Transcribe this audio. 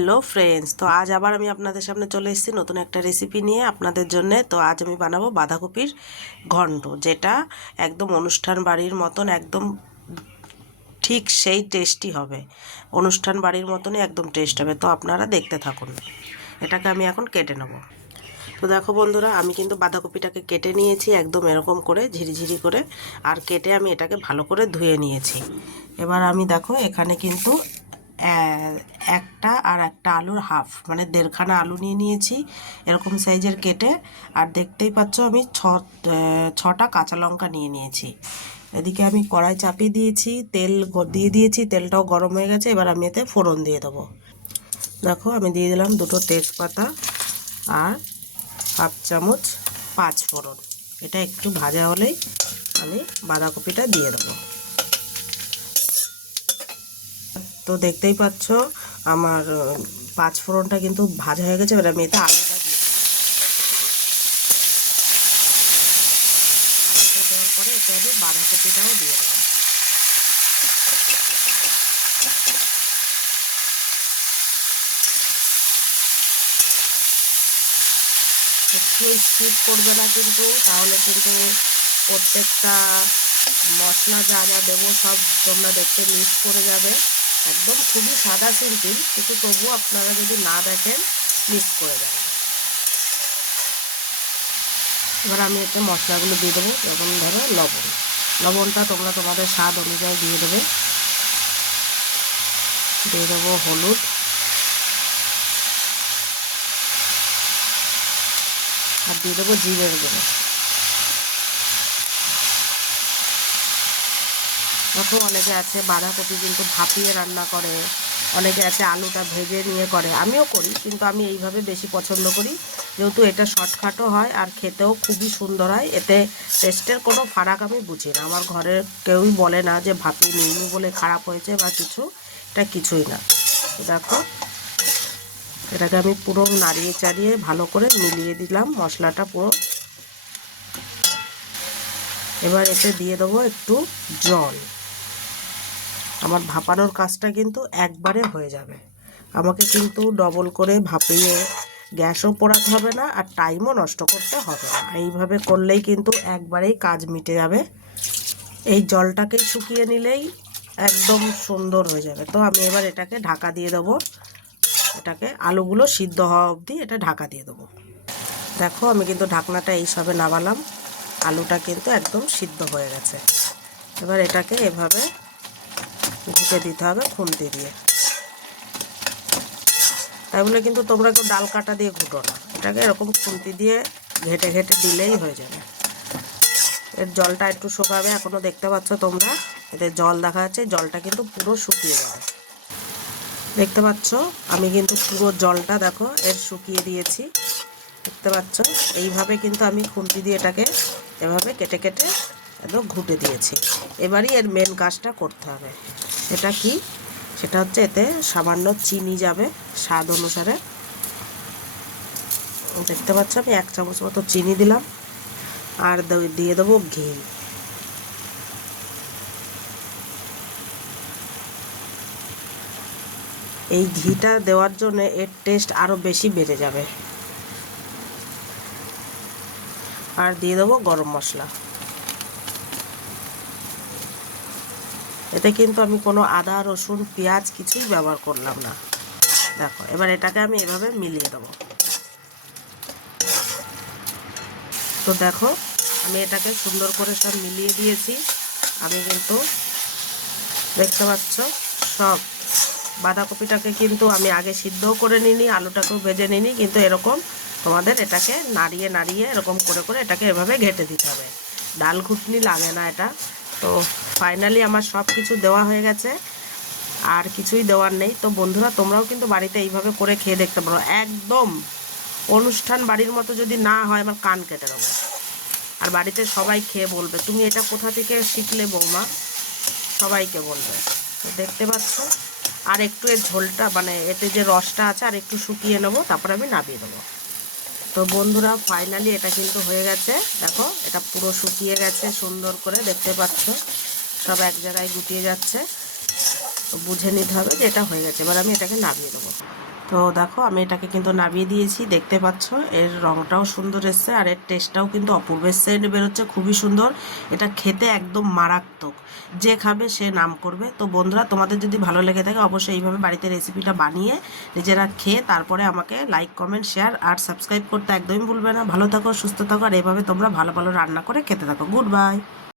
Hello friends, তো আজ আবার আমি আপনাদের সামনে চলে এসেছি নতুন একটা রেসিপি নিয়ে আপনাদের জন্য। তো আজ আমি বানাবো বাঁধাকপির ঘন্ট, যেটা একদম অনুষ্ঠান বাড়ির মতন একদম ঠিক সেই টেস্টি হবে। অনুষ্ঠান বাড়ির মতনই একদম টেস্ট হবে। তো আপনারা দেখতে থাকুন। এটাকে আমি এখন কেটে নেব। তো দেখো বন্ধুরা, আমি কিন্তু বাঁধাকপিটাকে কেটে নিয়েছি একদম এরকম করে ঝিরিঝিরি করে, আর কেটে আমি এটাকে ভালো করে ধুয়ে নিয়েছি। এবার আমি দেখো এখানে কিন্তু একটা আর একটা আলুর হাফ মানে দেড়খানা আলু নিয়ে নিয়েছি এরকম সাইজের কেটে। আর দেখতেই পাচ্ছ আমি ছটা কাঁচা লঙ্কা নিয়ে নিয়েছি। এদিকে আমি কড়াই চাপিয়ে দিয়েছি, তেল দিয়ে দিয়েছি, তেলটাও গরম হয়ে গেছে। এবার আমি এতে ফোড়ন দিয়ে দেবো। দেখো আমি দিয়ে দিলাম দুটো তেজপাতা আর হাফ চামচ পাঁচ ফোড়ন। এটা একটু ভাজা হলেই আমি বাঁধাকপিটা দিয়ে দেবো। তো দেখতেই পাচ্ছ আমার পাঁচ ফোড়নটা কিন্তু ভাজা হয়ে গেছে। এবার আমি এতে আলুটা দিয়ে আলুটা দেওয়ার পরে এতে আমি বাঁধাকপিটাও দিয়ে দেবো। একটু স্কিপ করবে না কিন্তু, তাহলে কিন্তু প্রত্যেকটা মশলা যা যা দেবো সব তোমরা দেখতে মিক্স করে যাবে। একদম খুবই সাদা সিম্পল, কিন্তু তবুও আপনারা যদি না দেখেন মিক্স করে যাবেন। এবার আমি এতে মশলাগুলো দিয়ে দেবো। যেমন ধরো লবণটা তোমরা তোমাদের স্বাদ অনুযায়ী দিয়ে দেবে। দিয়ে দেবো হলুদ, আর দিয়ে দেবো জিরের গুঁড়ো। দেখো অনেকে আছে বাঁধাকপি কিন্তু ভাপিয়ে রান্না করে, অনেকে আছে আলুটা ভেজে নিয়ে করে, আমিও করি, কিন্তু আমি এইভাবে বেশি পছন্দ করি। যেহেতু এটা শর্টকাটও হয় আর খেতেও খুবই সুন্দর হয়। এতে টেস্টের কোনো ফারাক আমি বুঝি না। আমার ঘরের কেউই বলে না যে ভাপিয়ে নিইনি বলে খারাপ হয়েছে বা কিছু, এটা কিছুই না। দেখো এটাকে আমি পুরো নাড়িয়ে চাড়িয়ে ভালো করে মিলিয়ে দিলাম মশলাটা পুরো। এবার এতে দিয়ে দেবো একটু জল। আমার ভাপানোর কাজটা কিন্তু একবারে হয়ে যাবে। আমাকে কিন্তু ডবল করে ভাপিয়ে গ্যাসও পোড়াতে হবে না আর টাইমও নষ্ট করতে হবে না। এইভাবে করলেই কিন্তু একবারেই কাজ মিটে যাবে। এই জলটাকে শুকিয়ে নিলেই একদম সুন্দর হয়ে যাবে। তো আমি এবার এটাকে ঢাকা দিয়ে দেবো। এটাকে আলুগুলো সিদ্ধ হওয়া অবধি এটা ঢাকা দিয়ে দেবো। দেখো আমি কিন্তু ঢাকনাটা এইসবে নামালাম, আলুটা কিন্তু একদম সিদ্ধ হয়ে গেছে। এবার এটাকে এভাবে ঘুটে দিতে হবে খুন্তি দিয়ে। তাই বলে কিন্তু তোমরা কেউ ডাল কাটা দিয়ে ঘুটো না, এটাকে এরকম খুন্তি দিয়ে ঘেটে ঘেটে দিলেই হয়ে যাবে। এর জলটা একটু শুকাবে, এখনও দেখতে পাচ্ছ তোমরা এতে জল দেখা যাচ্ছে, জলটা কিন্তু পুরো শুকিয়ে যাবে। দেখতে পাচ্ছ আমি কিন্তু পুরো জলটা দেখো এর শুকিয়ে দিয়েছি। দেখতে পাচ্ছ এইভাবে কিন্তু আমি খুন্তি দিয়ে এটাকে এভাবে কেটে কেটে একদম ঘুটে দিয়েছি। এবারই এর মেন কাজটা করতে হবে। সেটা কি? সেটা হচ্ছে এতে সামান্য চিনি যাবে স্বাদ অনুসারে। দেখতে পাচ্ছ আমি এক চামচ মতো চিনি দিলাম, আর দিয়ে দেবো ঘি। এই ঘিটা দেওয়ার জন্য এর টেস্ট আরও বেশি বেড়ে যাবে। আর দিয়ে দেবো গরম মশলা। এতে কিন্তু আমি কোনো আদা রসুন পেঁয়াজ কিছুই ব্যবহার করলাম না। দেখো এবার এটাকে আমি এভাবে মিলিয়ে দেবো। তো দেখো আমি এটাকে সুন্দর করে সব মিলিয়ে দিয়েছি। আমি কিন্তু দেখতে পাচ্ছ সব বাঁধাকপিটাকে কিন্তু আমি আগে সিদ্ধও করে নিইনি, আলুটাকেও ভেজে নিইনি, কিন্তু এরকম তোমাদের এটাকে নাড়িয়ে নাড়িয়ে এরকম করে করে এটাকে এভাবে ঘেটে দিতে হবে। ডাল ঘুটনি লাগে না এটা। তো ফাইনালি আমার সব কিছু দেওয়া হয়ে গেছে, আর কিছুই দেওয়ার নেই। তো বন্ধুরা তোমরাও কিন্তু বাড়িতে এইভাবে করে খেয়ে দেখতে পারো। একদম অনুষ্ঠান বাড়ির মতো যদি না হয় আমার কান কেটে দেবো। আর বাড়িতে সবাই খেয়ে বলবে তুমি এটা কোথা থেকে শিখলে বৌমা, সবাইকে বলবে। তো দেখতে পাচ্ছ আর একটু এর ঝোলটা মানে এতে যে রসটা আছে আর একটু শুকিয়ে নেবো, তারপরে আমি নামিয়ে দেবো। তো বন্ধুরা ফাইনালি এটা কিন্তু হয়ে গেছে। দেখো এটা পুরো শুকিয়ে গেছে সুন্দর করে, দেখতে পাচ্ছ সব এক জায়গায় গুটিয়ে যাচ্ছে। তো বুঝে নিতে হবে যে এটা হয়ে গেছে। এবার আমি এটাকে নামিয়ে দেবো। তো দেখো আমি এটাকে কিন্তু নামিয়ে দিয়েছি, দেখতে পাচ্ছ এর রঙটাও সুন্দর এসছে আর এর টেস্টটাও কিন্তু অপূর্ব, সেন্ট বেরোচ্ছে খুবই সুন্দর। এটা খেতে একদম মারাত্মক, যে খাবে সে নাম করবে। তো বন্ধুরা, তোমাদের যদি ভালো লেগে থাকে অবশ্যই এইভাবে বাড়িতে রেসিপিটা বানিয়ে নিজেরা খেয়ে তারপরে আমাকে লাইক, কমেন্ট, শেয়ার আর সাবস্ক্রাইব করতে একদমই ভুলবে না। ভালো থাকো, সুস্থ থাকো আর এইভাবে তোমরা ভালো ভালো রান্না করে খেতে থাকো। Good bye.